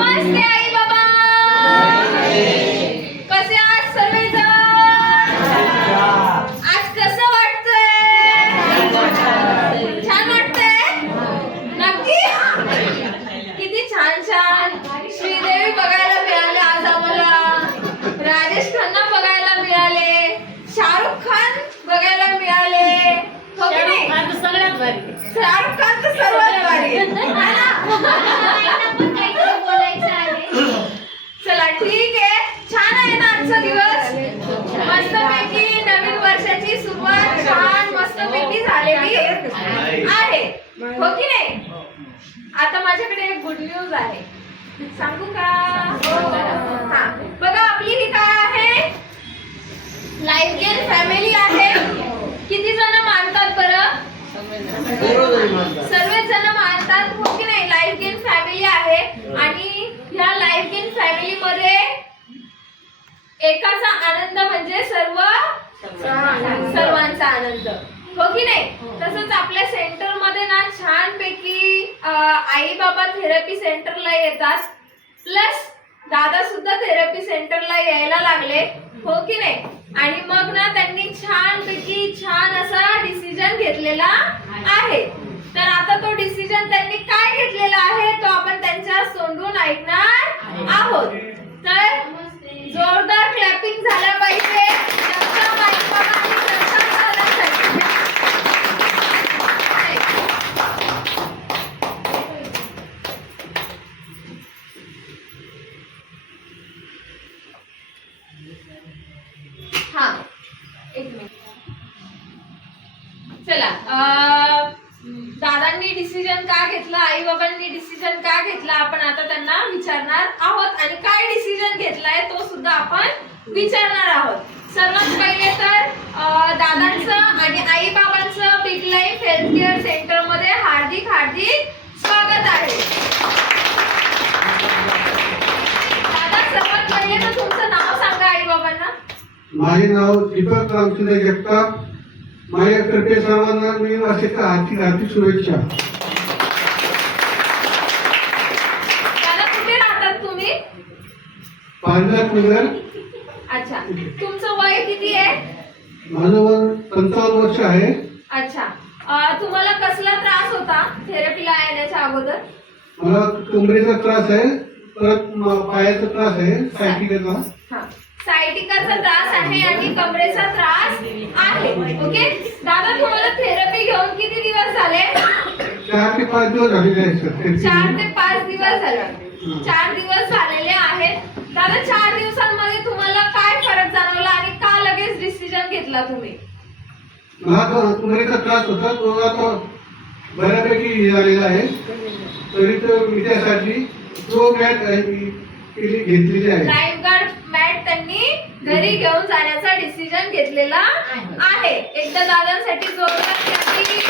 नमस्ते आई बाबा. कसे आहात सर्वजण? आज कसं वाटतंय? छान वाटतंय? नक्की? किती छान छान श्रीदेवी बघायला मिळाले आज आम्हाला, राजेश खन्ना बघायला मिळाले, शाहरुख खान बघायला मिळाले. हो की नाही? सगळ्यात भारी शाहरुख खान तर सर्वात भारी. चला ठीक आहे. छान आहे ना आजचा दिवस? मस्तपैकी नवीन वर्षाची सुरुवात छान मस्तपैकी झालेली आहे. हो की नाही? आता माझ्याकडे एक गुड न्यूज आहे, सांगू का? हा बघा, आपली ही काय आहे? लाईफ गेन फॅमिली आहे. किती जण मानतात बरं? सर्वच जण मानतात. हो की नाही? लाईफ गेन फॅमिली आहे आणि ह्या लाईफ गेन फॅमिली मध्ये एकाचा आनंद म्हणजे सर्वांचा आनंद. हो की नाही? तसंच आपल्या सेंटर मध्ये ना छानपैकी आई बाबा थेरपी सेंटरला येतात, प्लस दादा सुद्धा थेरपी सेंटरला यायला लागले. हो की नाही? आणि मग ना त्यांनी छानपैकी छान असा डिसिजन घेतलेला आहे. तर आता तो डिसिजन त्यांनी काय घेतलेला आहे तो आपण त्यांच्या तोंडून ऐकणार आहोत. तर जोरदार क्लॅपिंग झाल्या पाहिजे त्यांच्या माईबाबांनी प्रशंसा झाल्यासाठी. हा एक मिनिट. चला, दादांनी डिसिजन का घेतला, आई बाबांनी डिसिजन का घेतला, आपण आता त्यांना विचारणार आहोत आणि काय डिसिजन घेतलाय तो सुद्धा आपण विचारणार आहोत. सर्वात पहिले तर दादांचं आणि आई बाबांचं big life health care centre मध्ये हार्दिक हार्दिक स्वागत आहे. दादा, सर्वात पहिले तर तुमचं नाव सांगा आई बाबांना. माझे नाव दीपक रामचंद्र जगताप. माझ्यातर्फे सर्वांना नवीन वर्षाच्या हार्दिक शुभेच्छा. दादा, कुठे राहतात तुम्ही? पांढऱ्यात नगर. अच्छा, तुमचं वय किती आहे? माझं वय 55 वर्ष आहे. अच्छा, तुम्हाला कसला त्रास होता थेरपीला येण्याच्या अगोदर? मला कमरेचा त्रास आहे, परत पायाचा त्रास आहे, सायटिकाचा. हा, सायटिकाचा त्रास आहे आणि कमरेचा त्रास आहे. ओके दादा, तुम्हाला थेरपी घेऊन किती दिवस झाले? 4 ते 5 दिवस झालेले आहेत सर. 4 ते 5 दिवस झाले. 4 दिवस झालेले आहेत. दादा, 4 दिवसांमध्ये तुम्हाला काय फरक जाणवला आणि का लगेच डिसिजन घेतला तुम्ही? मला कमरेचा त्रास होता, तो आता बऱ्यापैकी झालेला आहे. तरी तर मी त्यासाठी जो मॅट घेतलेली आहे, लाईफगार्ड मॅट त्यांनी घरी घेऊन जाण्याचा डिसिजन घेतलेला आहे. एकदा दादांसाठी जोरदार क्लॅपिंग.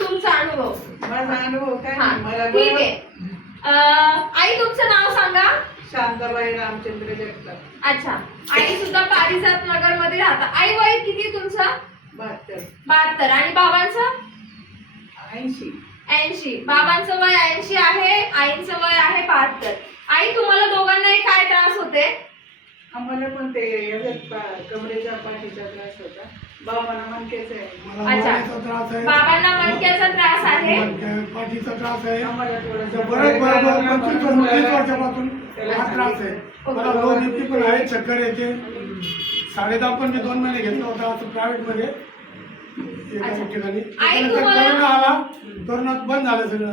तुमचा अनुभव? माझा अनुभव काय हा, मला ठीक आहे. आई, तुमचं नाव सांगा. शांताबाई रामचंद्र जगताप. अच्छा, आई सुद्धा पारिजात नगर मध्ये राहता. आई, वय किती तुमचं? 72. आणि बाबांचं? 80. 80. बाबांचं वय 80 आहे, आईंचं वय आहे 72. आई, तुम्हाला दोघांनाही काय त्रास होते? आम्हाला पण ते कमरेचा पाठीचा त्रास होता. बाबांना मणक्याचा आहे. मला अच्छा. डोळ्याचा त्रास आहे, बाबांना मणक्याचा त्रास आहे. पाठीचा त्रास आहे. आम्हाला थोडंसं बरेच 25 वर्षापासून हा त्रास आहे. मला लो बीपी पण आहे, चक्कर येते. 10.5 पण मी 2 महिने घेतला होता असं प्रायव्हेट मध्ये एका ठिकाणी. कोरोना आला, कोरोनात बंद झालं सगळं.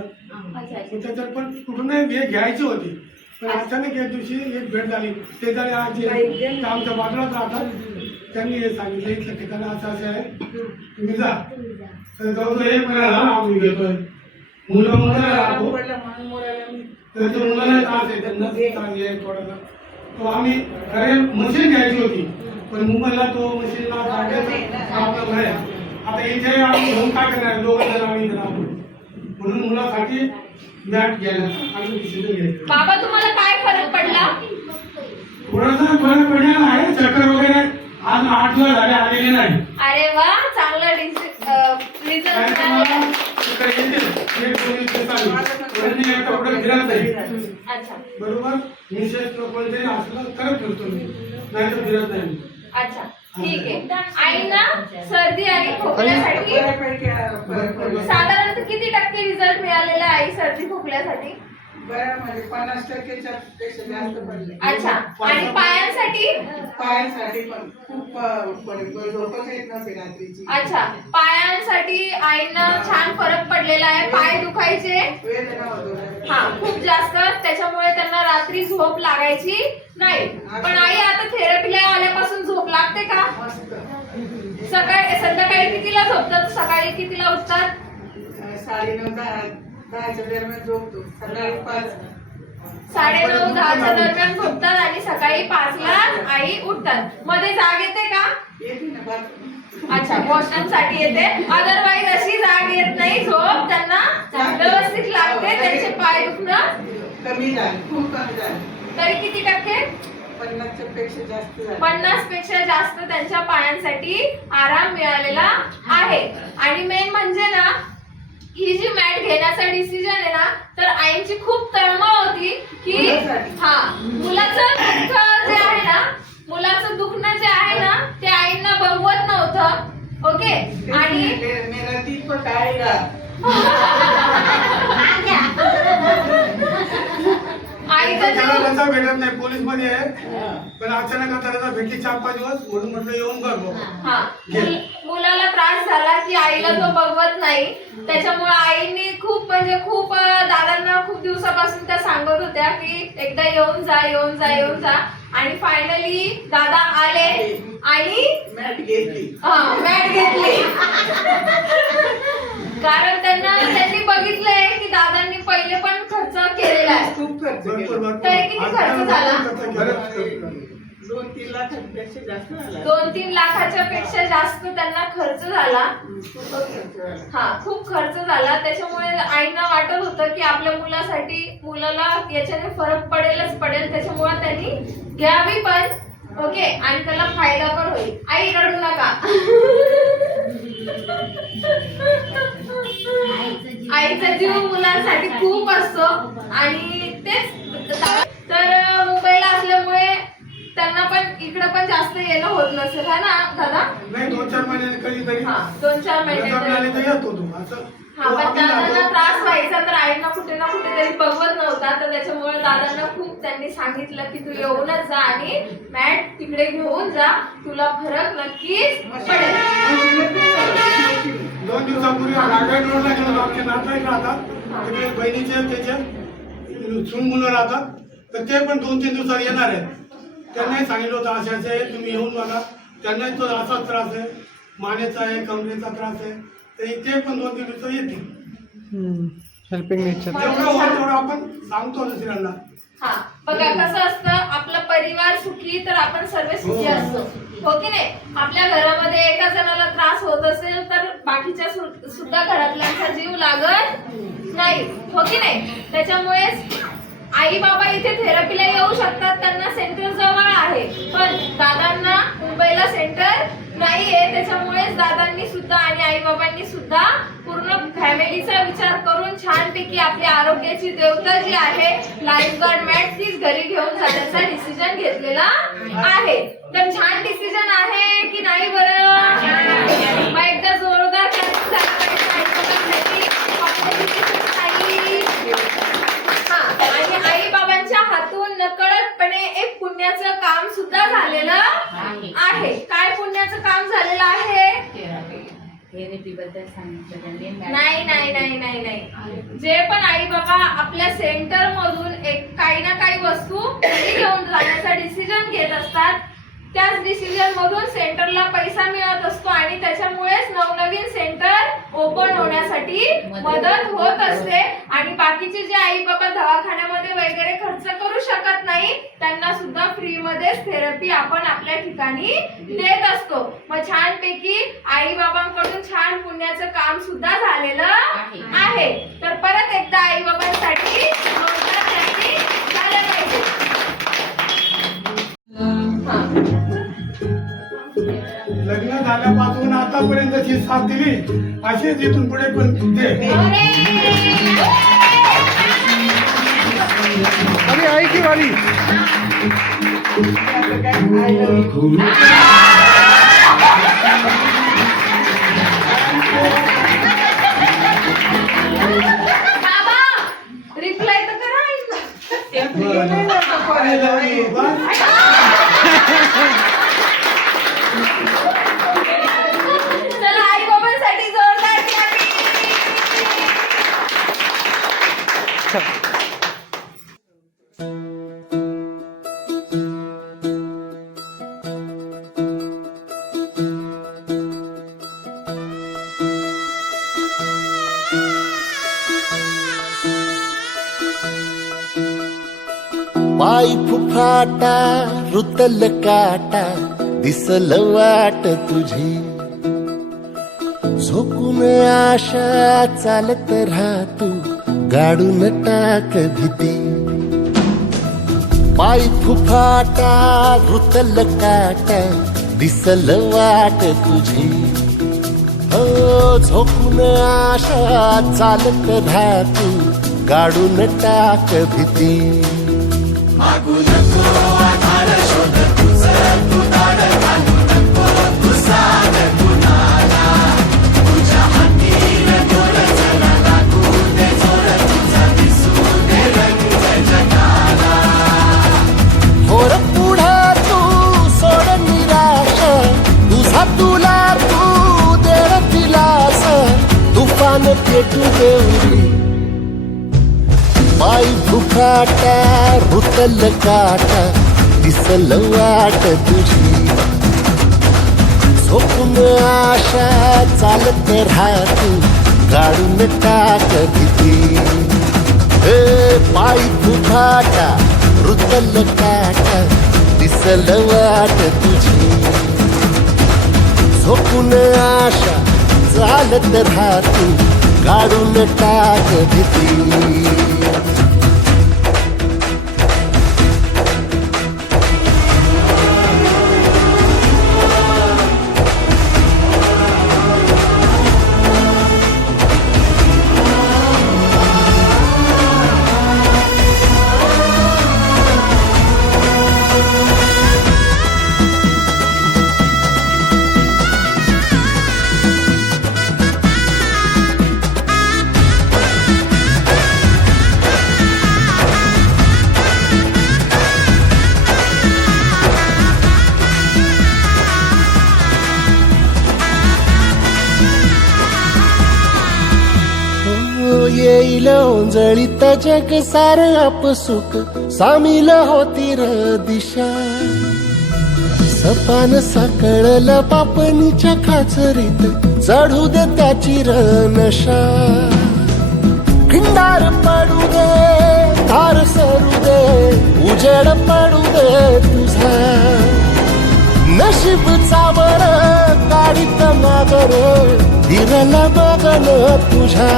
त्याच्यात पण कुठूनही हे घ्यायची होती, पण अचानक एक दिवशी एक भेट झाली. ते जरी आज आमच्या बाजूलाच राहतात, त्यांनी हे सांगितलं इथल्या ठिकाणी असं असं आहे, तुम्ही जा. तर जवळजवळ 1 महिना झाला आम्ही घेतोय. मुलं राहतो, म्हणून मुलाला मी तर ते मुलाला त्रास आहे, त्यांना चांगली आहे थोडासा. तो आम्ही खरे मशीन घ्यायची होती, पण मुंबईला तो मशीनला प्रॉब्लेम आहे. आता इथे आम्ही घेऊन काय करणार, 2 जण आम्ही इथे राहतो, म्हणून मुलासाठी मॅट घ्यायला आम्ही डिसिजन घेतलं. बाबा, तुम्हाला काय फरक पडला? थोडासा फरक पडलेला आहे, चक्कर वगैरे आज 8 दिवस झाले आलेले नाही. अरे वा, चांगला रिझल्ट आणि तुम्हाला इकडे येतील, एक दोन दिवस चालू. पण मी एका कुठे फिरत नाही. अच्छा बरोबर विशेष कोणते असलं तर फिरतो मी, नाही तर फिरत नाही मी. अच्छा ठीक आहे. आईना सर्दी आणि खोकल्यासाठी बऱ्यापैकी फरक पडला. साधारणतः किती टक्के रिझल्ट मिळालेला आहे आई सर्दी खोकल्यासाठी? बरं म्हणजे 50%च्या पेक्षा जास्त पडले. अच्छा आणि पायांसाठी? पायासाठी पण खूप झोपच येत नव्हती रात्रीची. अच्छा पायांसाठी आईना छान फरक पडलेला आहे. पाय दुखायचे वेदना होत हा खूप जास्त, त्याच्यामुळे त्यांना रात्री झोप लागायची नाही. पण आई आता थेरपीला आल्यापासून झोप लागते का? मस्त. सकाळी संध्याकाळी कितीला झोपतात, सकाळी कितीला उठतात? 9:30-10च्या दरम्यान झोपतो. सकाळी 5. 9:30-10च्या दरम्यान झोपतात आणि सकाळी 5ला आई उठतात. मध्ये जाग येते का? येते ना बाथरूम. अच्छा वॉशरूम साठी येते, अदरवाईज अशी जाग येत नाही. झोप त्यांना व्यवस्थित लागते. त्यांचे पाय दुखणं कमी झालं, खूप कमी झालं. तरी किती टक्के? 50च्या पेक्षा जास्त झालं. 50 पेक्षा जास्त त्यांच्या पायांसाठी आराम मिळालेला आहे. आणि मेन म्हणजे ना ही जी मॅट घेण्याचा डिसिजन आहे ना, तर आईची खूप तळमळ होती की मुलासाठी. हा मुलाचं दुःख जे आहे ना, मुलाचं दुखणं जे आहे ना, ते आईंना बघवत नव्हतं. ओके आणि मेरा दीपक आएगा. आईचं त्याला जीव रजा भेटत नाही, पोलीस मध्ये आहे. पण अचानक आता रजा भेटली 4-5 दिवस, म्हणून म्हटलं येऊन बघ भाऊ. हा मुलाला त्रास झाला की आईला तो बघवत नाही. त्याच्यामुळे आईने खूप म्हणजे खूप दादांना खूप दिवसापासून त्या सांगत होत्या की एकदा येऊन जा येऊन जा येऊन जा. आणि फायनली दादा आले आणि मॅट घेतली. मॅट घेतली. कारण त्यांनी बघितलंय की दादांनी पहिले पण खर्च केलेला आहे. खूप खर्च भरपूर केला. भरपूर. तरी किती खर्च झाला? बरंच खर्च. 2-3 लाखांपेक्षा जास्त झाला. 2-3 लाखाच्या पेक्षा जास्त त्यांना खर्च झाला. खूपच खर्च झाला. हा खूप खर्च झाला. त्याच्यामुळे आईना वाटत होतं की आपल्या मुलाला याच्याने फरक पडेलच पडेल. त्याच्यामुळे त्यांनी घ्यावी पण ओके आणि त्याला फायदा पण होईल. आई रडू नका. आईचा जीव मुलांसाठी खूप असतो आणि तेच तर मुंबईला असल्यामुळे त्यांना पण इकडे पण जास्त येणं होत नसेल हा ना दादा? नाही 2-4 महिन्याने कधीतरी हा 2-4 रजा मिळाली महिने तर येतो तू असं. हा पण दादांना त्रास व्हायचा तर आईंना कुठे ना कुठेतरी बघवत नव्हता. तर त्याच्यामुळे दादांना खूप त्यांनी सांगितलं की तू येऊनच जा आणि मॅट तिकडे घेऊन जा, तुला फरक नक्कीच पडेल. 2 दिवसापूर्वी नागाई रोडला गेलो. आमचे नातेवाईक राहतात तिकडे, बहिणीचे त्याचे सून मुलं राहतात. तर ते पण 2-3 दिवसात येणार आहेत. त्यांनाही सांगितलं होतं असे असे आहे, तुम्ही येऊन बघा. त्यांनाही तो असाच त्रास आहे, मानेचा आहे, कमरेचा त्रास आहे. तर ते पण 2-3 दिवसात येतील. Helping nature. जेवढं होईल तेवढं आपण सांगतो दुसऱ्यांना. हा बघा कसं असतं, आपला परिवार सुखी तर आपण सर्व सुखी असतो. हो की नाही? आपल्या घरामध्ये एका जणाला त्रास होत असेल तर बाकीच्या सुद्धा घरातल्यांचा जीव लागत नाही. हो की नाही? त्याच्यामुळेच आई बाबा इथे थेरपीला येऊ शकतात, त्यांना सेंटर जवळ आहे. पण दादांना मुंबईला सेंटर नाहीये. त्याच्यामुळेच दादांनी सुद्धा आणि आई बाबांनी सुद्धा पूर्ण फॅमिलीचा विचार करून छानपैकी आपल्या आरोग्याची देवता जी आहे लाईफ गार्ड मॅट तीच घरी घेऊन जाण्याचा डिसिजन घेतलेला आहे. तर छान डिसिजन आहे की नाही बरं? मग एकदा जोरदार clap झाला पाहिजे आई. हा आणि आई बाबांच्या हातून नकळतपणे एक पुण्याचं काम सुद्धा झालेलं आहे. काय पुण्याचं काम झालेलं आहे? नाही नाही नाही नाही नाही. जे पण आई बाबा आपल्या सेंटर मधून एक काही ना काही वस्तू घेऊन जाण्याचा डिसिजन घेत असतात, त्याच डिसिजन मधून सेंटरला पैसा मिळत असतो आणि त्याच्यामुळेच नवनवीन सेंटर ओपन होण्यासाठी मदत होत असते. आणि बाकीचे जे आई बाबा दवाखान्यामध्ये वगैरे खर्च करू शकत नाही त्यांना सुद्धा फ्री मध्येच थेरपी आपण आपल्या ठिकाणी देत असतो. मग छानपैकी आई बाबांकडून छान पुण्याचं काम सुद्धा झालेलं आहे. तर परत एकदा आई बाबांसाठी झालं पाहिजे. लग्न झाल्यापासून आता आतापर्यंत जी साथ दिली अशीच इथून पुढे पण दे. अरे आई की बारी. आता काय I love you. बाबा रिप्लाय तर करा आईला. नाही ना पप्पा, I love you. चला आई बाबांसाठी जोरदार clapping. पाय फुफाटा रुतल काटा दिसल वाट तुझी झोकून आशा चालत राहतू गाडून टाक भीती पाय फुफाटा रुतल काटा दिसल वाट तुझी हो झोकून आशा चालत राहतू गाडून टाक भीती मागू नको आधार शोध तुझं तू दाड घालू नको तू साध कुणाला तुझ्या हातीन दोर चला लागू दे जोर तुझा दिसू दे रंग जगाला होर पुढं तू सोड निराश तुझा तुला तू देर दिलास तुफान पेटू देऊरी पाय फुफाटा रुतल काटा दिसल वाट तुझी झोपून आशा चालत राहतू गाडून टाक भीती पाय फुफाटा रुतल काटा दिसल वाट तुझी झोपून आशा चालत राहतू गाडून टाक भीती येईल ओंजळीत जग सार आपसुक सामील होती र दिशा सपान साकळल पापणीच्या खाचरीत चढू दे त्याची र नशा खिंडार पडू दे धार सरू दे उजेड पडू दे तुझा नशीब चावर गाडीत मागर हिरल बगन तुझा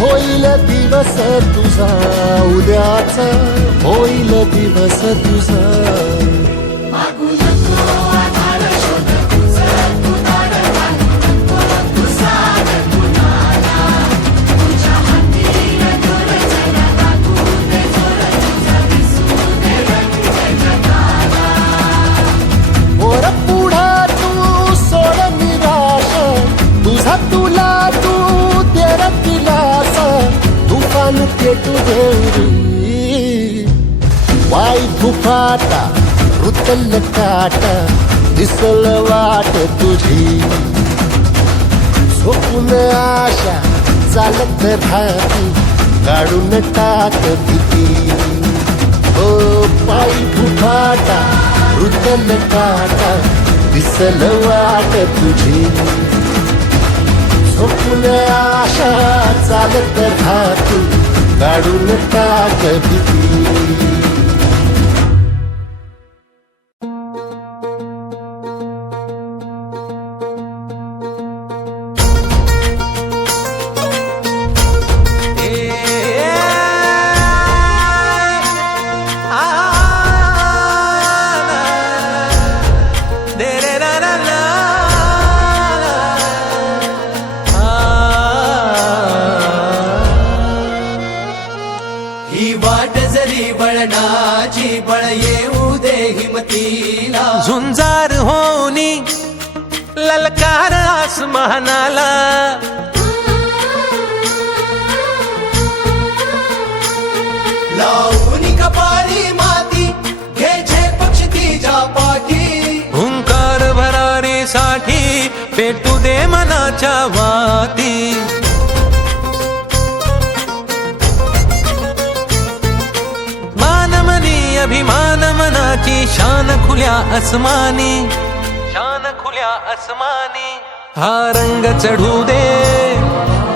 होईल दिवस तुझा उद्याचा होईल दिवस तुझा मागू नको आधार शोध तुझं तू दाड घालू नको तू साध कुणाला तुझ्या हातीन दोर चला लागू दे जोर तुझा दिसू दे रंग जगाला वर पुढं तू सोड निराश तुझा तुला तू तेरा दिलास तुफान पेटू देऊरी वाय फुफाटा रुतल काटा दिसल वाट तुझी झोपून आशा चालत राहती काढून टाक भीती ओ पाय फुफाटा रुतल काटा दिसल वाट तुझी झोपून आशा चालत राहतू काढून टाक भीती काळजी बळ येऊ दे हिमतीला झुंजार होनी ललकार आसमानाला लावून कपाळी माती घे पक्ष तिच्या पाठी हुंकार भरारीसाठी पेटू दे मनाच्या वाती मानमनी अभिमान मनाची शान खुल्या आसमानी शान खुल्या आसमानी हा रंग चढू दे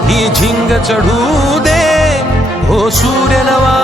ही झिंग चढू दे हो सूर्य नवा